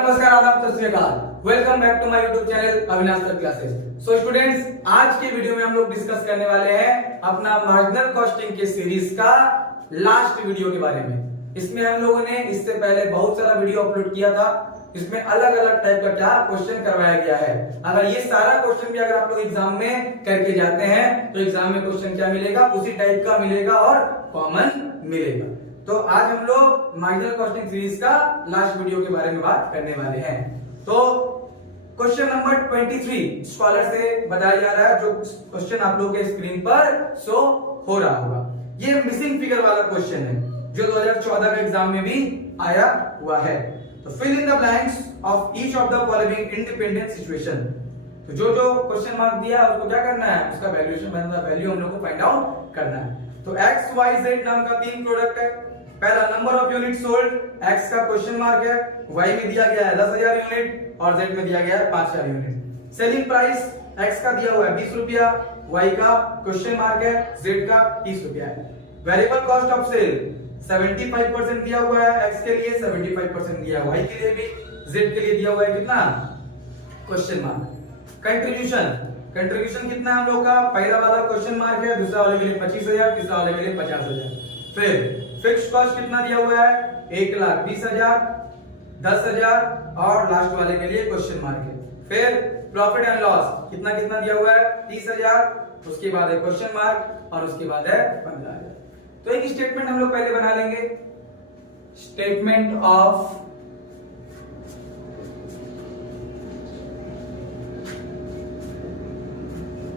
नमस्कार, आदाब, सत श्री अकाल। Welcome back to my YouTube channel Avinash sir classes. So students, आज के वीडियो में हम लोग डिस्कस करने वाले हैं अपना मार्जिनल कॉस्टिंग के सीरीज का लास्ट वीडियो के बारे में। इसमें हम लोगों ने इससे पहले बहुत सारा वीडियो अपलोड किया था। इसमें अलग अलग टाइप का क्या क्वेश्चन करवाया गया है। अगर ये सारा क्वेश्चन भी अगर आप लोग एग्जाम में करके जाते हैं तो एग्जाम में क्वेश्चन क्या मिलेगा, उसी टाइप का मिलेगा और कॉमन मिलेगा। तो आज हम लोग मार्जिनल कॉस्टिंग सीरीज का लास्ट वीडियो के बारे में बात करने वाले हैं। तो क्वेश्चन नंबर 23 स्कॉलर से बताया जा रहा है, जो क्वेश्चन आप लोग के स्क्रीन पर शो हो रहा होगा। ये मिसिंग फिगर वाला क्वेश्चन है जो 2014 के एग्जाम में भी आया हुआ है। तो fill in the blanks of each of the following independent situation. तो जो जो क्वेश्चन मार्क दिया है उसको क्या करना है, उसका वैल्यूएशन बनना, वैल्यू हम लोग को फाइंड आउट करना है। तो x y z नाम का तीन प्रोडक्ट है। पहला number of unit sold, x का क्वेश्चन मार्क है, y में दिया गया है 10,000 यूनिट और z में दिया गया है 5,000 यूनिट। सेलिंग प्राइस x का दिया हुआ है 20 रुपया, y का क्वेश्चन मार्क है, z का 30 रुपया है। वेरिएबल कॉस्ट ऑफ सेल 75% दिया हुआ है x के लिए, 75% दिया है y के लिए भी, z के लिए दिया हुआ है कितना, क्वेश्चन मार्क। कंट्रीब्यूशन कितना है हम लोग का, पहला वाला क्वेश्चन मार्क है, दूसरा वाले के लिए 25,000, तीसरा वाले के लिए 50,000। फिर फिक्स्ड कॉस्ट कितना दिया हुआ है, 1,20,000, 10,000 और लास्ट वाले के लिए क्वेश्चन मार्क है। फिर प्रॉफिट एंड लॉस कितना कितना दिया हुआ है, 30,000, उसके बाद है क्वेश्चन मार्क और उसके बाद है 15,000। तो एक स्टेटमेंट हम लोग पहले बना लेंगे, स्टेटमेंट ऑफ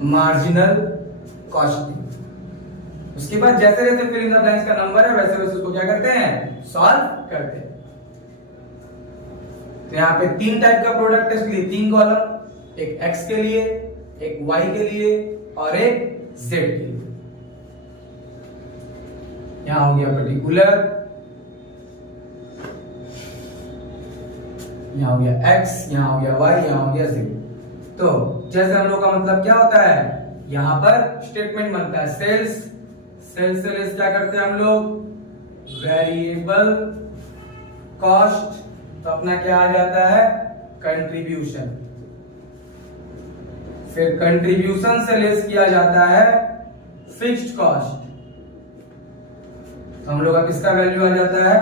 मार्जिनल कॉस्टिंग। उसके बाद जैसे जैसे फिल इन द ब्लैंक्स का नंबर है वैसे वैसे उसको क्या करते हैं, सॉल्व करते हैं। तो यहाँ पे तीन टाइप का प्रोडक्ट है, इसलिए तीन कॉलम, एक x के लिए, एक y के लिए और एक z के लिए। यहां हो गया पर्टिकुलर, यहां हो गया x, यहां हो गया y, यहां हो गया z। तो जैसे हम लोग का मतलब क्या होता है, यहां पर स्टेटमेंट बनता है सेल्स, सेल्स से लेस क्या करते हैं हम लोग, वेरिएबल कॉस्ट, तो अपना क्या आ जाता है, कंट्रीब्यूशन। फिर कंट्रीब्यूशन से लेस किया जाता है फिक्स्ड कॉस्ट, तो हम लोग का किसका वैल्यू आ जाता है,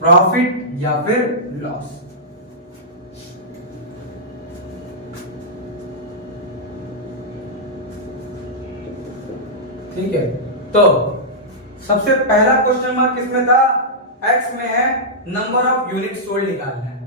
प्रॉफिट या फिर लॉस। ठीक है। तो सबसे पहला क्वेश्चन मार्क किसमें था, x में है, नंबर ऑफ यूनिट सोल्ड निकालना है।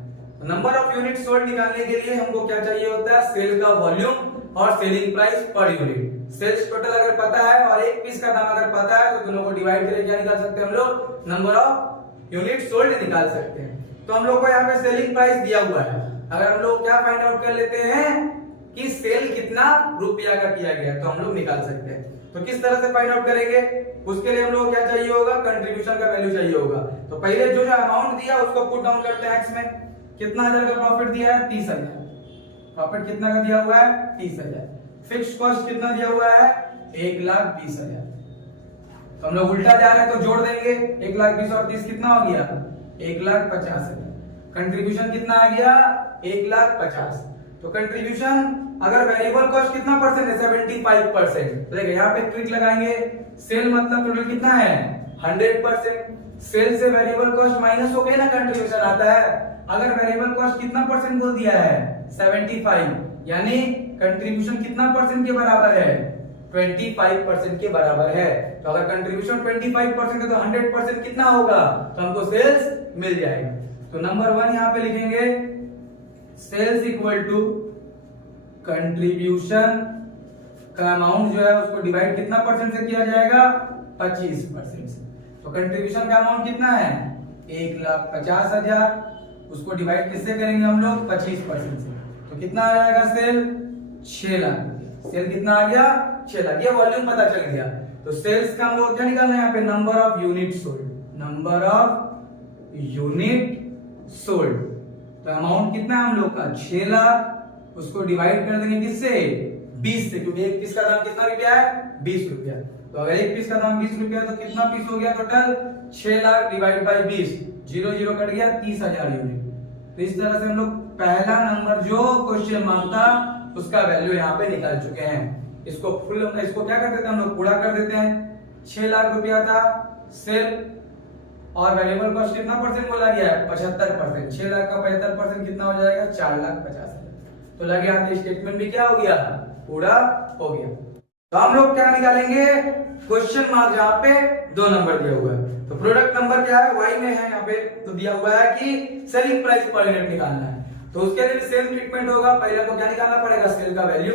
नंबर ऑफ यूनिट सोल्ड निकालने के लिए हमको क्या चाहिए होता है, सेल का वॉल्यूम और selling price per unit. Sales total अगर पता है और एक पीस का दाम अगर पता है तो दोनों को डिवाइड करके क्या निकाल सकते हैं हम लोग, नंबर ऑफ यूनिट सोल्ड निकाल सकते हैं। तो हम लोग को यहाँ पे सेलिंग प्राइस दिया हुआ है। अगर हम लोग क्या फाइंड आउट कर लेते हैं कि सेल कितना रुपया का किया गया तो हम लोग निकाल सकते हैं। तो किस तरह से फाइंड आउट करेंगे, उसके लिए हम लोग क्या चाहिए होगा, कंट्रीब्यूशन का वैल्यू चाहिए होगा। तो पहले जो जो अमाउंट दिया उसको पुट डाउन करते हैं x में। कितना हजार का प्रॉफिट दिया है, 30,000। प्रॉफिट कितना का दिया हुआ है, 30,000। फिक्स्ड कॉस्ट कितना दिया हुआ है, 1,20,000। तो हम लोग उल्टा जा रहे हैं तो जोड़ देंगे, 1,20,000 और 30 कितना हो गया, 1,50,000। कंट्रीब्यूशन कितना आ गया, 1,50,000। तो कंट्रीब्यूशन अगर वेरिएबल कॉस्ट कितना परसेंट है, 75%। तो देखिए यहाँ पे ट्रिक लगाएंगे, सेल मतलब टोटल कितना है, 100%। सेल से वेरिएबल कॉस्ट माइनस हो गया ना, कंट्रीब्यूशन आता है। अगर वेरिएबल कॉस्ट कितना परसेंट बोल दिया है, 75, यानी कंट्रीब्यूशन कितना परसेंट के बराबर है, 25% के बराबर है। तो अगर कंट्रीब्यूशन 25% है तो 100% कितना होगा, तो हमको सेल्स मिल जाएगा। तो नंबर 1 यहाँ पे लिखेंगे, सेल्स इक्वल टू कंट्रीब्यूशन का अमाउंट जो है उसको डिवाइड कितना परसेंट से किया जाएगा, 25% से। तो कंट्रीब्यूशन का अमाउंट कितना है, 1,50,000, उसको डिवाइड किससे करेंगे हम लोग, 25% से। तो कितना आ जाएगा सेल, 6 लाख। सेल कितना आ गया, 6 लाख। ये वॉल्यूम पता चल गया। तो सेल्स का हम लोग क्या निकालना है यहाँ पे, number of unit sold, number of unit sold. तो अमाउंट कितना है हम लोग का, 6 लाख। उसको डिवाइड कर देंगे किससे, 20 से, क्योंकि एक पीस का दाम कितना रुपया है, 20 रुपया। तो अगर एक पीस का दाम 20 रुपया तो कितना पीस हो गया total, 6 lakh divide by 20, 0 0 cut गया, 30,000 यूनिट। तो इस तरह से हम लोग पहला नंबर जो क्वेश्चन मार्क था उसका वैल्यू यहाँ पे निकाल चुके हैं। इसको क्या कर देते हैं हम लोग, पूरा कर देते हैं। 6 लाख रुपया था सेल और वेरिएबल कॉस्ट कितना परसेंट बोला गया है, 75%। 6 लाख का 75% कितना हो जाएगा, 4,50,000। तो लगे हाथ स्टेटमेंट भी क्या हो गया, पूरा हो गया। तो हम लोग क्या निकालेंगे, क्वेश्चन मार्क जहाँ पे 2 नंबर दिया हुआ है। तो प्रोडक्ट नंबर क्या है, वाई में है यहाँ पे, तो दिया हुआ है कि सेलिंग प्राइस पर यूनिट निकालना है। तो उसके लिए सेम ट्रीटमेंट होगा। पहले तो क्या निकालना पड़ेगा, सेल का वैल्यू।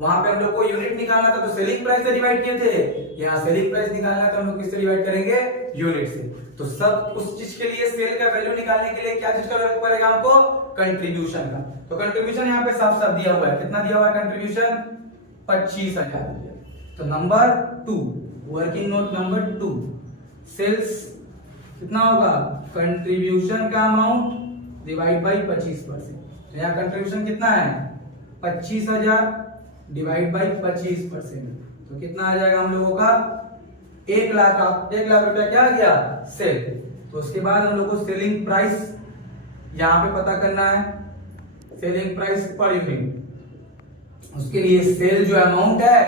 वहां पे हम लोग को यूनिट निकालना था तो सेलिंग प्राइस से डिवाइड किए थे, यहाँ सेलिंग प्राइस निकालना है तो हम लोग किससे डिवाइड करेंगे, यूनिट से। तो सब उस चीज के लिए सेल का वैल्यू निकालने के लिए क्या चीज का जरूरत पड़ेगा हमको, कंट्रीब्यूशन का। तो कंट्रीब्यूशन यहाँ पे साफ साफ दिया हुआ है, कितना दिया हुआ है कंट्रीब्यूशन, 25,000 रुपया। तो number 2, working note number 2, sales कितना होगा, कंट्रीब्यूशन का अमाउंट डिवाइड बाई 25%। तो यहाँ कंट्रीब्यूशन कितना है, 25,000 डिवाइड बाई 25%। तो कितना आ जाएगा हम लोगों का, 1 लाख रुपया क्या आ गया, सेल। तो उसके बाद हम लोग को सेलिंग प्राइस यहाँ पे पता करना है, सेलिंग प्राइस पर यूनिट। उसके लिए सेल जो अमाउंट है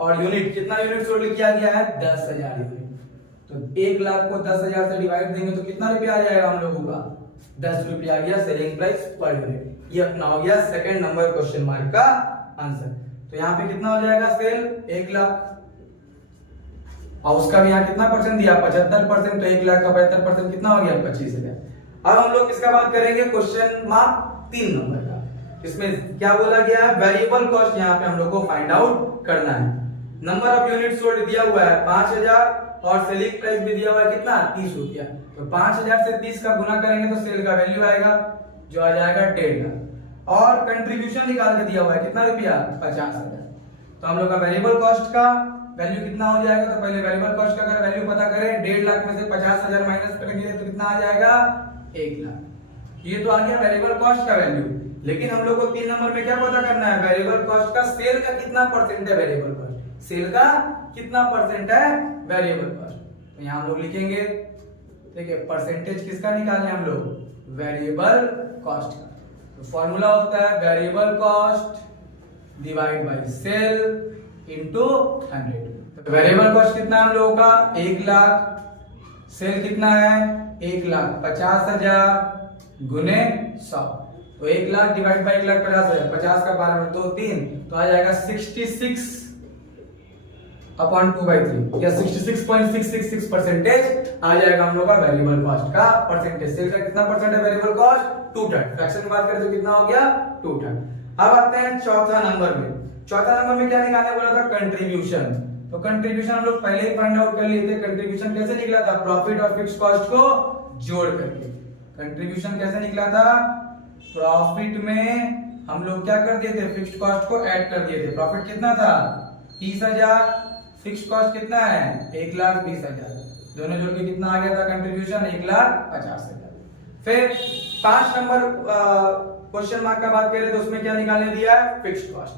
और यूनिट, कितना यूनिट सोल्ड किया गया है, 10,000 यूनिट। तो 1 लाख को 10,000 से डिवाइड देंगे तो कितना रुपया आ जाएगा हम लोगों का, 10 रुपया आ गया सेलिंग प्राइस पर यूनिट। ये अपना हो गया सेकंड नंबर क्वेश्चन मार्क का आंसर। तो यहाँ पे कितना हो जाएगा, सेल 1 लाख और उसका भी यहाँ कितना परसेंट दिया, 75%। तो 1 लाख का 75% कितना हो गया, 25,000। अब हम लोग किसका बात करेंगे, क्वेश्चन मार्क 3 नंबर का। इसमें क्या बोला गया है, वेरिएबल कॉस्ट यहाँ पे हम लोग को फाइंड आउट करना है। नंबर ऑफ यूनिट सोल्ड दिया हुआ है 5,000 और सेलिंग प्राइस भी दिया हुआ है कितना, 30 रुपया। तो 5,000 से 30 का गुना करेंगे तो सेल का वैल्यू आएगा जो आ जाएगा 1.5 लाख। और कंट्रीब्यूशन निकाल के दिया हुआ है कितना रुपया, 50,000। तो हम लोग का वेरिएबल कॉस्ट का वैल्यू कितना हो जाएगा, तो पहले वेरिएबल कॉस्ट का अगर वैल्यू पता करें, 1.5 लाख में से 50,000 माइनस करेंगे तो कितना आ जाएगा, 1 लाख। ये तो आ गया वेरिएबल कॉस्ट का वैल्यू। लेकिन हम लोग को 3 नंबर में क्या पता करना है, वेरिएबल कॉस्ट का सेल का कितना परसेंट है वेरिएबल कॉस्ट, सेल का कितना परसेंट है वेरिएबल कॉस्ट। तो यहाँ हम लोग लिखेंगे, देखिए परसेंटेज किसका निकालना है हम लोग, वेरिएबल कॉस्ट का। तो फॉर्मूला होता है variable cost divide by sale into 100। तो वेरिएबल कॉस्ट कितना है हम लोगों का, 1 लाख। सेल कितना है, 1,50,000 गुने 100। तो 1 लाख डिवाइड बाय 1,50,000, 50 का 12 में 2 3, तो आ जाएगा 66 अपॉन 2/3 या 66.666% आ जाएगा हम लोग का वेरिएबल कॉस्ट का परसेंटेज। सेल का कितना परसेंट है वेरिएबल कॉस्ट, 2/3। फ्रैक्शन की बात करें तो कितना हो गया, 2/3। अब आते हैं चौथा नंबर में। चौथा नंबर में क्या निकालने बोला था, कंट्रीब्यूशन। तो कंट्रीब्यूशन हम लोग पहले ही फाइंड आउट कर लिए थे। कंट्रीब्यूशन कैसे निकला था, प्रॉफिट और फिक्स कॉस्ट को जोड़ करके। कंट्रीब्यूशन कैसे निकला था, प्रॉफिट में हम लोग क्या कर दिए थे, फिक्स्ड कॉस्ट को ऐड कर दिए थे। प्रॉफिट कितना था, 30,000, फिक्स्ड कॉस्ट कितना है, 1,20,000। दोनों जोड़ के कितना आ गया था कंट्रीब्यूशन, 1,50,000। फिर 5 नंबर क्वेश्चन मार्क का बात करें तो उसमें क्या निकालने दिया है, फिक्स्ड कॉस्ट।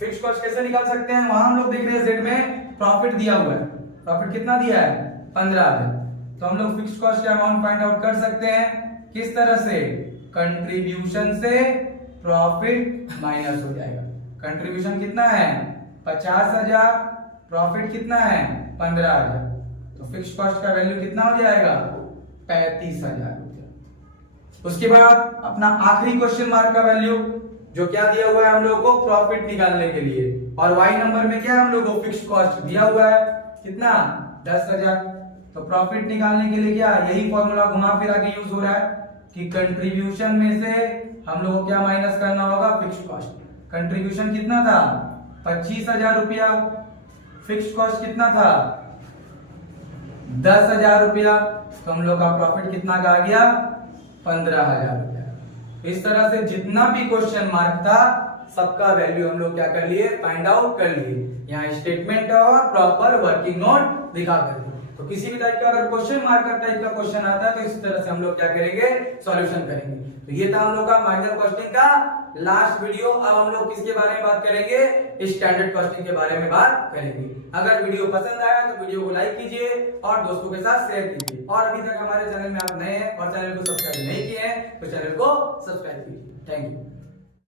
फिक्स्ड कॉस्ट कैसे निकाल सकते हैं, वहां हम लोग देख रहे हैं जेड में प्रॉफिट दिया हुआ है। प्रॉफिट कितना दिया है, 15,000। तो हम लोग फिक्स्ड कॉस्ट का अमाउंट फाइंड आउट कर सकते हैं किस तरह से, कंट्रीब्यूशन से प्रॉफिट माइनस हो जाएगा। कंट्रीब्यूशन कितना है, 50,000, प्रॉफिट कितना है, 15,000। तो फिक्स्ड कॉस्ट का वैल्यू कितना हो जाएगा, 35,000 रुपया। उसके बाद अपना आखिरी क्वेश्चन मार्क का वैल्यू जो क्या दिया हुआ है हम लोग को, प्रॉफिट निकालने के लिए। और वाई नंबर में क्या है हम लोग को, फिक्स्ड कॉस्ट दिया हुआ है कितना, 10,000। तो प्रॉफिट निकालने के लिए क्या, यही फॉर्मूला घुमा फिरा के यूज हो रहा है कि कंट्रीब्यूशन में से हम लोग को क्या माइनस करना होगा, फिक्स्ड कॉस्ट। कंट्रीब्यूशन कितना था, 25,000 रुपया। फिक्स्ड कॉस्ट कितना था, 10,000 रुपया। तो हम लोग का प्रॉफिट कितना का आ गया, 15,000 रुपया। इस तरह से जितना भी क्वेश्चन मार्क था सबका वैल्यू हम लोग क्या कर लिए, फाइंड आउट कर लिए। यहाँ स्टेटमेंट और प्रॉपर वर्किंग नोट दिखा कर। तो किसी भी टाइप का अगर क्वेश्चन मार्कर टाइप का क्वेश्चन आता है तो इस तरह से हम लोग क्या करेंगे, सॉल्यूशन करेंगे। तो ये था हम लोग का मार्जिनल कॉस्टिंग का लास्ट वीडियो। अब हम लोग किसके बारे में बात करेंगे, स्टैंडर्ड कॉस्टिंग के बारे में बात करेंगे। अगर वीडियो पसंद आया तो वीडियो को लाइक कीजिए और दोस्तों के साथ शेयर कीजिए। और अभी तक हमारे चैनल में आप नए हैं और चैनल को सब्सक्राइब नहीं किए हैं तो चैनल को सब्सक्राइब कीजिए। Thank you.